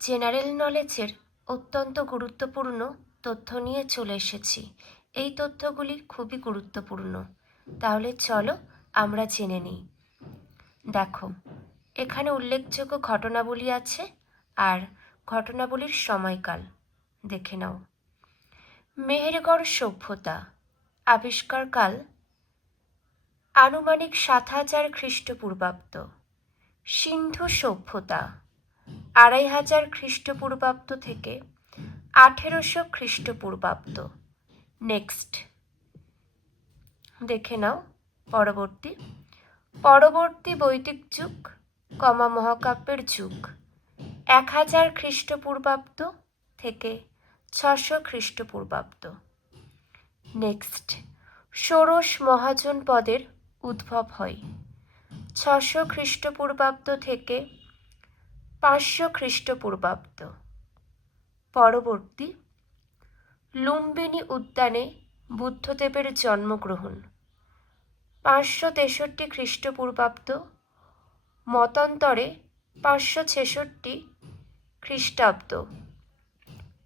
General নলেজের অত্যন্ত গুরুত্বপূর্ণ তথ্য নিয়ে চলে এসেছি। এই তথ্যগুলি খুবই গুরুত্বপূর্ণ, তাহলে চলো আমরা জেনে নিই। দেখো, এখানে উল্লেখযোগ্য ঘটনাবলী আছে আর ঘটনাবলীর সময়কাল দেখে নাও। মেহেরগড় সভ্যতা আবিষ্কারকাল আনুমানিক ৭০০০ খ্রিস্টপূর্বাব্দ। সিন্ধু সভ্যতা ২৫০০ খ্রিস্টপূর্বাব্দ থেকে ১৮০০ খ্রিস্টপূর্বাব্দ। নেক্সট দেখে নাও পরবর্তী বৈদিক যুগ মহাকাব্যের যুগ ১০০০ খ্রিস্টপূর্বাব্দ থেকে ৬০০ খ্রিস্টপূর্বাব্দ। নেক্সট ষোড়শ মহাজন পদের উদ্ভব হয় ৬০০ খ্রিস্টপূর্বাব্দ থেকে ৫০০ খ্রিস্টপূর্বাব্দ। পরবর্তী লুম্বিনী উদ্যানে বুদ্ধদেবের জন্মগ্রহণ ৫৬৩ খ্রিস্টপূর্বাব্দ, মতান্তরে ৫৬৬ খ্রিস্টাব্দ।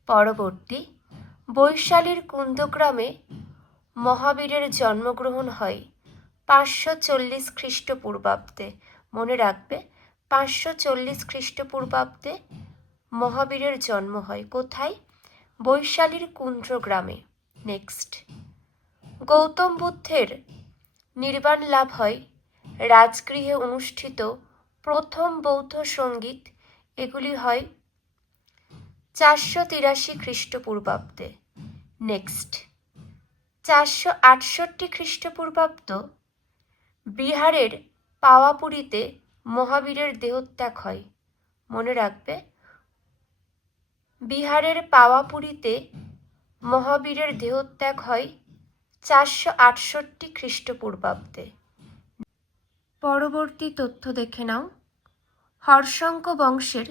পরবর্তী বৈশালীর কুন্দগ্রামে মহাবীরের জন্মগ্রহণ হয় ৫৪০ খ্রিস্টপূর্বাব্দে। মনে রাখবে ৫৪০ খ্রিস্টপূর্বাব্দে মহাবীরের জন্ম হয়। কোথায়? বৈশালীর কুন্দ্রগ্রামে। নেক্সট গৌতম বুদ্ধের নির্বাণ লাভ হয় রাজগৃহে অনুষ্ঠিত প্রথম বৌদ্ধ সঙ্গীত, এগুলি হয় ৪৮৩ খ্রিস্টপূর্বাব্দে। নেক্সট ৪৬৮ খ্রিস্টপূর্বাব্দ বিহারের পাওয়াপুরীতে মহাবীরের দেহত্যাগ হয়। মনে রাখবে বিহারের পাওয়াপুরীতে মহাবীরের দেহত্যাগ হয় ৪৬৮ খ্রিস্টপূর্বাব্দে। পরবর্তী তথ্য দেখে নাও। হর্ষঙ্ক বংশের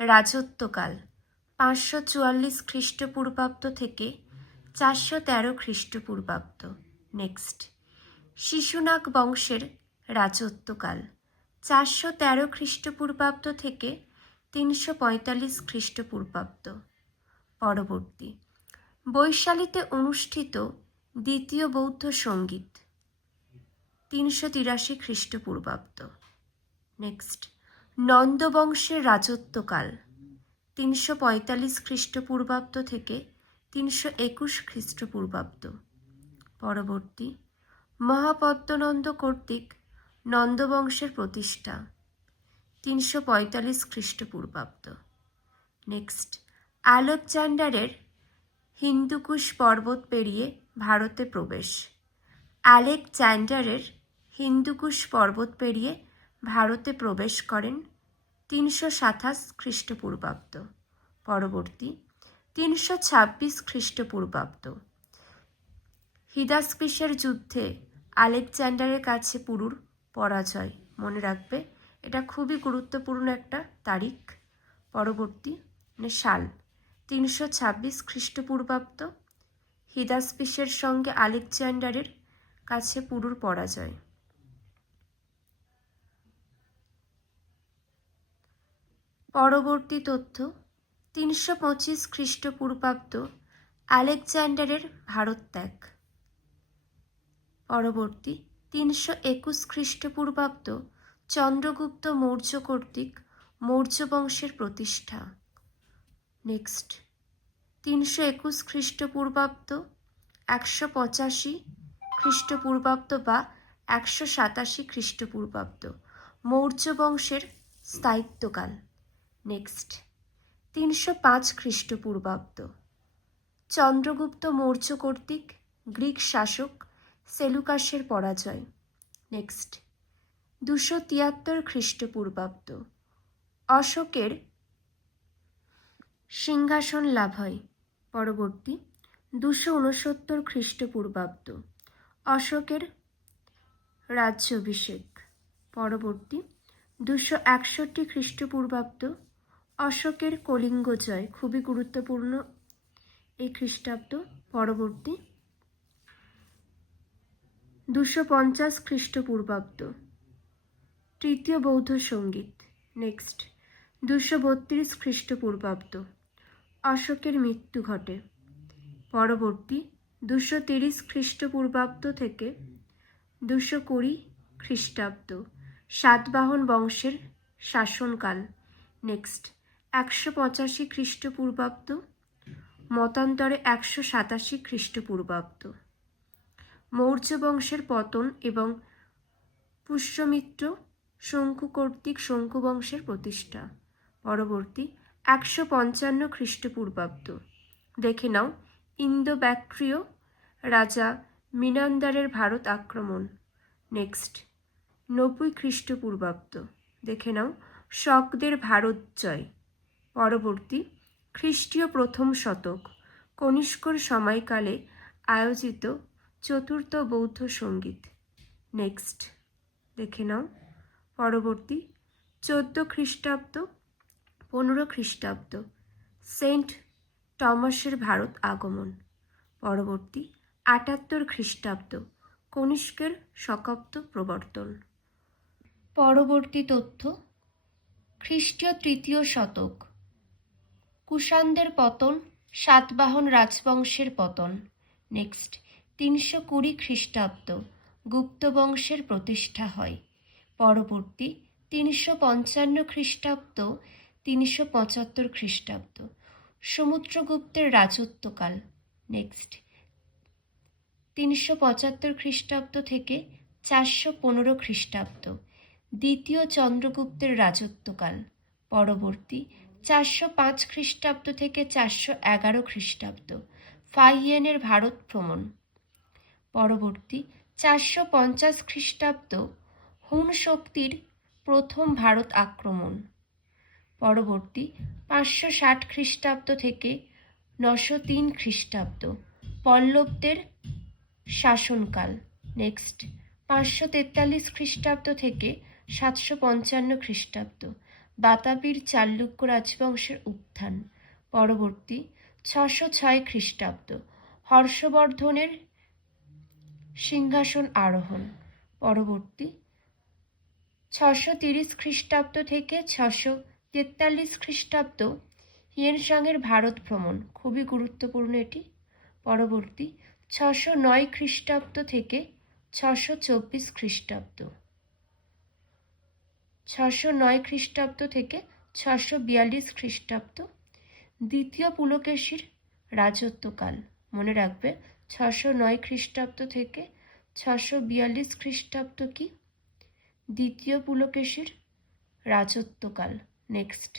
রাজত্বকাল ৫৪৪ খ্রিস্টপূর্বাব্দ থেকে ৪১৩ খ্রিস্টপূর্বাব্দ। নেক্সট শিশুনাগ বংশের রাজত্বকাল ৪১৩ খ্রিস্টপূর্বাব্দ থেকে ৩৪৫ খ্রিস্টপূর্বাব্দ। পরবর্তী বৈশালীতে অনুষ্ঠিত দ্বিতীয় বৌদ্ধ সঙ্গীত ৩৮৩ খ্রিস্টপূর্বাব্দ। নেক্সট নন্দবংশের রাজত্বকাল ৩৪৫ খ্রিস্টপূর্বাব্দ থেকে ৩২১ খ্রিস্টপূর্বাব্দ। পরবর্তী মহাপদ্মনন্দ কর্তৃক নন্দবংশের প্রতিষ্ঠা ৩৪৫ খ্রিস্টপূর্বাব্দ। নেক্সট আলেকজান্ডারের হিন্দুকুশ পর্বত পেরিয়ে ভারতে প্রবেশ। আলেকজান্ডারের হিন্দুকুশ পর্বত পেরিয়ে ভারতে প্রবেশ করেন ৩২৭ খ্রিস্টপূর্বাব্দ। পরবর্তী ৩২৬ খ্রিস্টপূর্বাব্দ হিদাসপিসের যুদ্ধে আলেকজান্ডারের কাছে পুরুর পরাজয়। মনে রাখবে এটা খুবই গুরুত্বপূর্ণ একটা তারিখ। পরবর্তী সাল ৩২৬ খ্রিস্টপূর্বাব্দ হিদাসপিসের সঙ্গে আলেকজান্ডারের কাছে পুরুর পরাজয়। পরবর্তী তথ্য ৩২৫ খ্রিস্টপূর্বাব্দ আলেকজান্ডারের ভারত ত্যাগ। পরবর্তী ৩২১ খ্রিস্টপূর্বাব্দ চন্দ্রগুপ্ত মৌর্য কর্তৃক মৌর্য বংশের প্রতিষ্ঠা। নেক্সট ৩২১ খ্রিস্টপূর্বাব্দ ১৮৫ খ্রিস্টপূর্বাব্দ বা ১৮৮ খ্রিস্টপূর্বাব্দ মৌর্য বংশের স্থায়িত্বকাল। নেক্সট ৩০৫ খ্রিস্টপূর্বাব্দ চন্দ্রগুপ্ত মৌর্য কর্তৃক গ্রিক শাসক সেলুকাসের পরাজয়। নেক্সট ২৭৩ খ্রিস্টপূর্বাব্দ অশোকের সিংহাসন লাভ হয়। পরবর্তী ২৬৯ খ্রিস্টপূর্বাব্দ অশোকের রাজ্যাভিষেক। পরবর্তী ২৬১ খ্রিস্টপূর্বাব্দ অশোকের কলিঙ্গ জয়, খুবই গুরুত্বপূর্ণ এই খ্রিস্টাব্দ। পরবর্তী ২৫০ খ্রিস্টপূর্বাব্দ তৃতীয় বৌদ্ধ সঙ্গীত। নেক্সট 232 খ্রিস্টপূর্বাব্দ অশোকের মৃত্যু ঘটে। পরবর্তী 230 খ্রিস্টপূর্বাব্দ থেকে 220 খ্রিস্টাব্দ সাতবাহন বংশের শাসনকাল। নেক্সট 185 খ্রিস্টপূর্বাব্দ, মতান্তরে 187 খ্রিস্টপূর্বাব্দ মৌর্য বংশের পতন এবং পুষ্যমিত্র শঙ্কু কর্তৃক শঙ্কু বংশের প্রতিষ্ঠা। পরবর্তী 155 খ্রিস্টপূর্বাব্দ দেখে নাও ইন্দো ব্যাক্ট্রিয় রাজা মিনান্দারের ভারত আক্রমণ। নেক্সট 90 খ্রিস্টপূর্বাব্দ দেখে নাও শকদের ভারত জয়। পরবর্তী খ্রিস্টীয় প্রথম শতক কনিষ্কর সময়কালে আয়োজিত চতুর্থ বৌদ্ধ সঙ্গীত। নেক্সট দেখে নাও পরবর্তী 14 খ্রিস্টাব্দ 15 খ্রিস্টাব্দ সেন্ট টমাসের ভারত আগমন। পরবর্তী 78 খ্রিস্টাব্দ কনিষ্কের শকাব্দ প্রবর্তন। পরবর্তী তথ্য খ্রিস্টীয় তৃতীয় শতক কুষাণদের পতন, সাতবাহন রাজবংশের পতন। নেক্সট 320 খ্রিস্টাব্দ গুপ্ত বংশের প্রতিষ্ঠা হয়। পরবর্তী 355 খ্রিস্টাব্দ 375 খ্রিস্টাব্দ সমুদ্রগুপ্তের রাজত্বকাল। নেক্সট 375 খ্রিস্টাব্দ থেকে 415 খ্রিস্টাব্দ দ্বিতীয় চন্দ্রগুপ্তের রাজত্বকাল। পরবর্তী 405 খ্রিস্টাব্দ থেকে 411 খ্রিস্টাব্দ ফাহিয়ানের ভারত ভ্রমণ। পরবর্তী 450 খ্রিস্টাব্দ হুন শক্তির প্রথম ভারত আক্রমণ। পরবর্তী 560 খ্রিস্টাব্দ থেকে 903 খ্রিস্টাব্দ পল্লবদের শাসনকাল। নেক্সট 543 খ্রিস্টাব্দ থেকে 755 খ্রিস্টাব্দ বাতাবির চালুক্য রাজবংশের উত্থান। পরবর্তী 606 খ্রিস্টাব্দ হর্ষবর্ধনের সিংহাসন আরোহণ। পরবর্তী 630 খ্রিস্টাব্দ থেকে 643 খ্রিস্টাব্দ হিয়েনসাংয়ের ভারত ভ্রমণ, খুবই গুরুত্বপূর্ণ এটি। পরবর্তী 609 খ্রিস্টাব্দ থেকে 624 খ্রিস্টাব্দ 609 খ্রিস্টাব্দ থেকে 642 খ্রিস্টাব্দ দ্বিতীয় পুলকেশীর রাজত্বকাল। মনে রাখবে 609 খ্রিস্টাব্দ থেকে 642 খ্রিস্টাব্দ কি দ্বিতীয় পুলকেশীর রাজত্বকাল। নেক্সট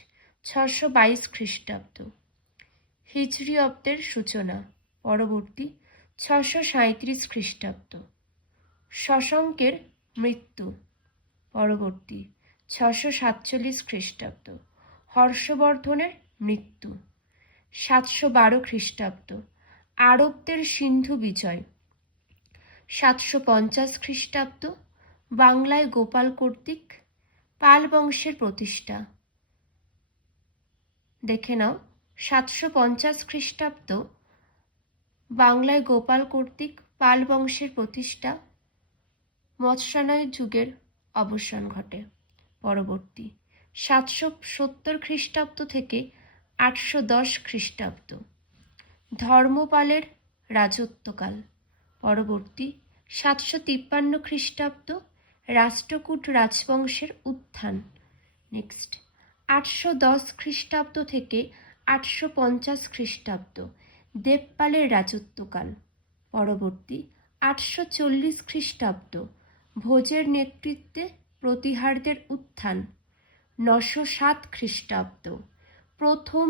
622 খ্রিস্টাব্দ হিজরি অব্দের সূচনা। পরবর্তী 637 খ্রিস্টাব্দ শশাঙ্কের মৃত্যু। পরবর্তী 647 খ্রিস্টাব্দ হর্ষবর্ধনের মৃত্যু। 712 খ্রিস্টাব্দ আরবদের সিন্ধু বিজয়। 750 খ্রিস্টাব্দ বাংলায় গোপাল কর্তৃক পাল বংশের প্রতিষ্ঠা। দেখে নাও 750 খ্রিস্টাব্দ বাংলায় গোপাল কর্তৃক পাল বংশের প্রতিষ্ঠা, মৎস্যানয় যুগের অবসান ঘটে। পরবর্তী 770 খ্রিস্টাব্দ থেকে 810 খ্রিস্টাব্দ ধর্মপালের রাজত্বকাল। পরবর্তী 753 খ্রিস্টাব্দ রাষ্ট্রকূট রাজবংশের উত্থান। নেক্সট 810 খ্রিস্টাব্দ থেকে 850 খ্রিস্টাব্দ দেবপালের রাজত্বকাল। পরবর্তী 840 খ্রিস্টাব্দ ভোজের নেতৃত্বে প্রতিহারদের উত্থান। 907 খ্রিস্টাব্দ প্রথম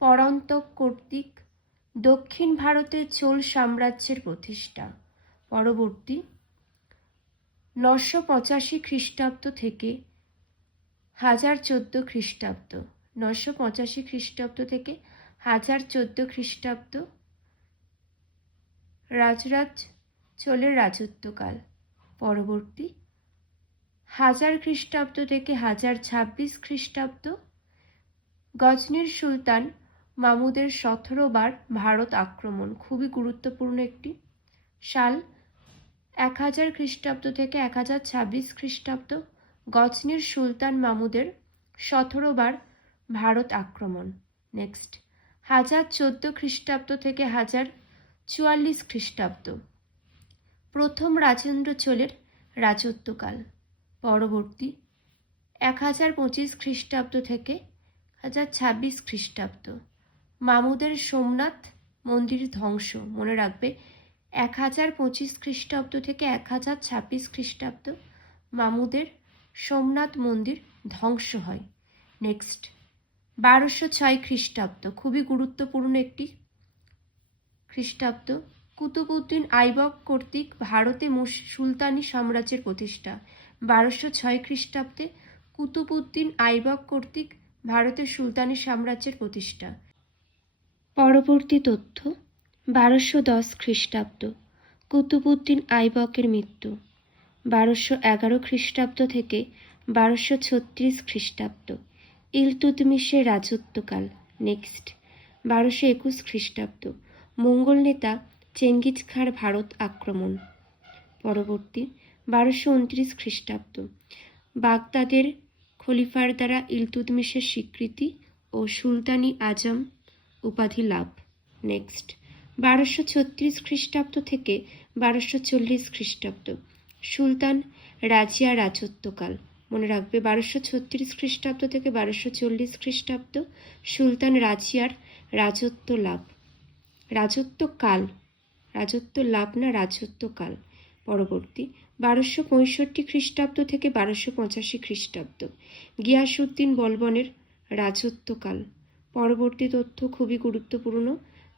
পরান্তক কর্তৃক দক্ষিণ ভারতে চোল সাম্রাজ্যের প্রতিষ্ঠা। পরবর্তী 985 খ্রিস্টাব্দ থেকে 1014 খ্রিস্টাব্দ 985 খ্রিস্টাব্দ থেকে 1014 খ্রিস্টাব্দ রাজরাজ চোলের রাজত্বকাল। পরবর্তী 1000 খ্রিস্টাব্দ থেকে 1026 খ্রিস্টাব্দ গজনির সুলতান মামুদের 17 বার ভারত আক্রমণ, খুবই গুরুত্বপূর্ণ একটি সাল। 1000 খ্রিস্টাব্দ থেকে 1026 খ্রিস্টাব্দ গজনির সুলতান মামুদের 17 বার ভারত আক্রমণ। নেক্সট 1014 খ্রিস্টাব্দ থেকে 1044 খ্রিস্টাব্দ প্রথম রাজেন্দ্র চোলের রাজত্বকাল। পরবর্তী 1025 খ্রিস্টাব্দ থেকে 1026 খ্রিস্টাব্দ মামুদের সোমনাথ মন্দির ধ্বংস। মনে রাখবে 1025 খ্রিস্টাব্দ থেকে 1026 খ্রিস্টাব্দ মামুদের সোমনাথ মন্দির ধ্বংস হয়। নেক্সট 1206 খ্রিস্টাব্দ, খুবই গুরুত্বপূর্ণ একটি খ্রিস্টাব্দ। কুতুবউদ্দিন আইবক কর্তৃক ভারতে সুলতানি সাম্রাজ্যের প্রতিষ্ঠা। 1206 খ্রিস্টাব্দে কুতুবউদ্দিন আইবক কর্তৃক ভারতের সুলতানি সাম্রাজ্যের প্রতিষ্ঠা। পরবর্তী তথ্য 1210 খ্রিস্টাব্দ কুতুবউদ্দিন আইবকের মৃত্যু। 1211 খ্রিস্টাব্দ থেকে 1236 খ্রিস্টাব্দ ইলতুৎমিশের রাজত্বকাল। নেক্সট 1221 খ্রিস্টাব্দ মঙ্গল নেতা চেঙ্গিজ খাঁর ভারত আক্রমণ। পরবর্তী 1229 খ্রিস্টাব্দ বাগদাদের খলিফার দ্বারা ইলতুৎমিশের স্বীকৃতি ও সুলতানি আজম উপাধি লাভ। নেক্সট 1236 খ্রিস্টাব্দ থেকে 1240 খ্রিস্টাব্দ সুলতান রাজিয়া রাজত্বকাল। মনে রাখবে 1236 খ্রিস্টাব্দ থেকে 1240 খ্রিস্টাব্দ সুলতান রাজিয়ার রাজত্ব লাভ, রাজত্বকাল, রাজত্ব লাভ না রাজত্বকাল। পরবর্তী 1265 খ্রিস্টাব্দ থেকে 1285 খ্রিস্টাব্দ গিয়াসউদ্দিন বলবনের রাজত্বকাল। পরবর্তী তথ্য খুবই গুরুত্বপূর্ণ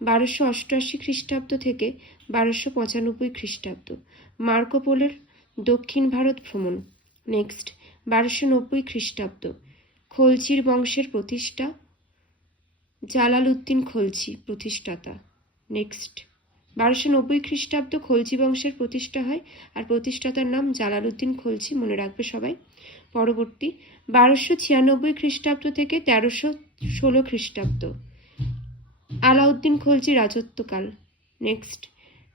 1288 খ্রিস্টাব্দ থেকে 1295 খ্রিস্টাব্দ মার্কো পোলোর দক্ষিণ ভারত ভ্রমণ। নেক্সট 1290 খ্রিস্টাব্দ খলজির বংশের প্রতিষ্ঠা, জালালউদ্দিন খলজি প্রতিষ্ঠাতা। নেক্সট 1290 খ্রিস্টাব্দ খলজি বংশের প্রতিষ্ঠা হয় আর প্রতিষ্ঠাতার নাম জালালউদ্দিন খলজি, মনে রাখবে সবাই। পরবর্তী 1296 খ্রিস্টাব্দ থেকে 1316 খ্রিস্টাব্দ আলাউদ্দিন খলজি রাজত্বকাল। নেক্সট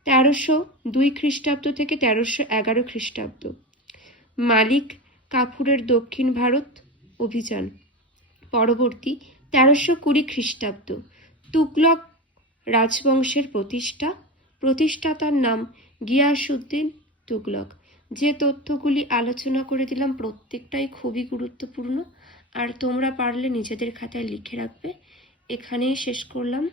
1302 খ্রিস্টাব্দ থেকে 1311 খ্রিস্টাব্দ মালিক কাফুরের দক্ষিণ ভারত অভিযান। পরবর্তী 1320 খ্রিস্টাব্দ তুগলক রাজবংশের প্রতিষ্ঠা, প্রতিষ্ঠাতার নাম গিয়াসউদ্দিন তুগলক। যে তথ্যগুলি আলোচনা করে দিলাম প্রত্যেকটাই খুবই গুরুত্বপূর্ণ, আর তোমরা পারলে নিজেদের খাতায় লিখে রাখবে। এখানেই শেষ করলাম।